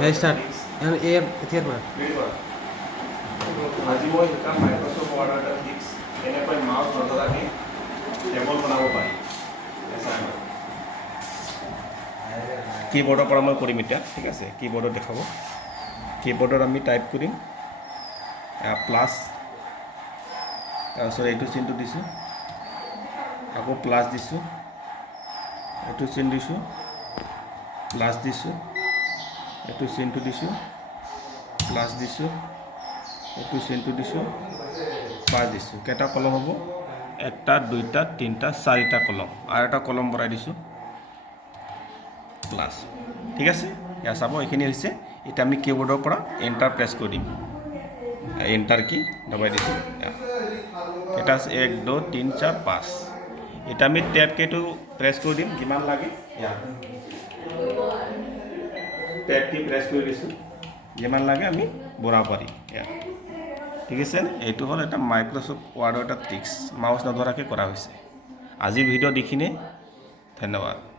start এৰ এতিয়াৰ পৰা আজি মই শিকাম মাইক্ৰ'ছফ্ট ৱাৰ্ড এটা ট্ৰিক্স এনেকৈ মাউচ নধৰাকৈ টেবল বনাব পাৰি কীবৰ্ডৰ পৰা মই কৰিম এতিয়া ঠিক আছে কীবৰ্ডত দেখাব কীবৰ্ডত আমি টাইপ কৰিম প্লাছ তাৰপিছত এইটো চিনটো দিছোঁ আকৌ প্লাছ দিছোঁ এইটো চিন দিছোঁ প্লাছ দিছোঁ এইটো চিনটো দিছোঁ প্লাছ দিছোঁ এইটো চিনটো দিছোঁ প্লাছ দিছোঁ কেইটা কলম হ'ব একটা দুইটা তিনিটা চাৰিটা কলম আৰু এটা কলম ভৰাই দিছোঁ প্লাছ ঠিক আছে ইয়াত চাব এইখিনি হৈছে এতিয়া আমি কীবৰ্ডৰ পৰা এণ্টাৰ প্ৰেছ কৰি দিম এণ্টাৰ কি দবাই দিছোঁ এটা আছে 1 2 3 4 5 এটা আমি টেপ কেটো প্ৰেছ কৰি দিম কিমান লাগে ইয়াত টেপ কি প্ৰেছ কৰি দিছোঁ যিমান লাগে আমি বঢ়াব পাৰিম ইয়াত ঠিক আছে এইটো হ'ল এটা মাইক্ৰ'ছফ্ট ৱাৰ্ডৰ এটা ট্ৰিক্স মাউচ নধৰাকৈ কৰা হৈছে আজিৰ ভিডিঅ' দেখিনে ধন্যবাদ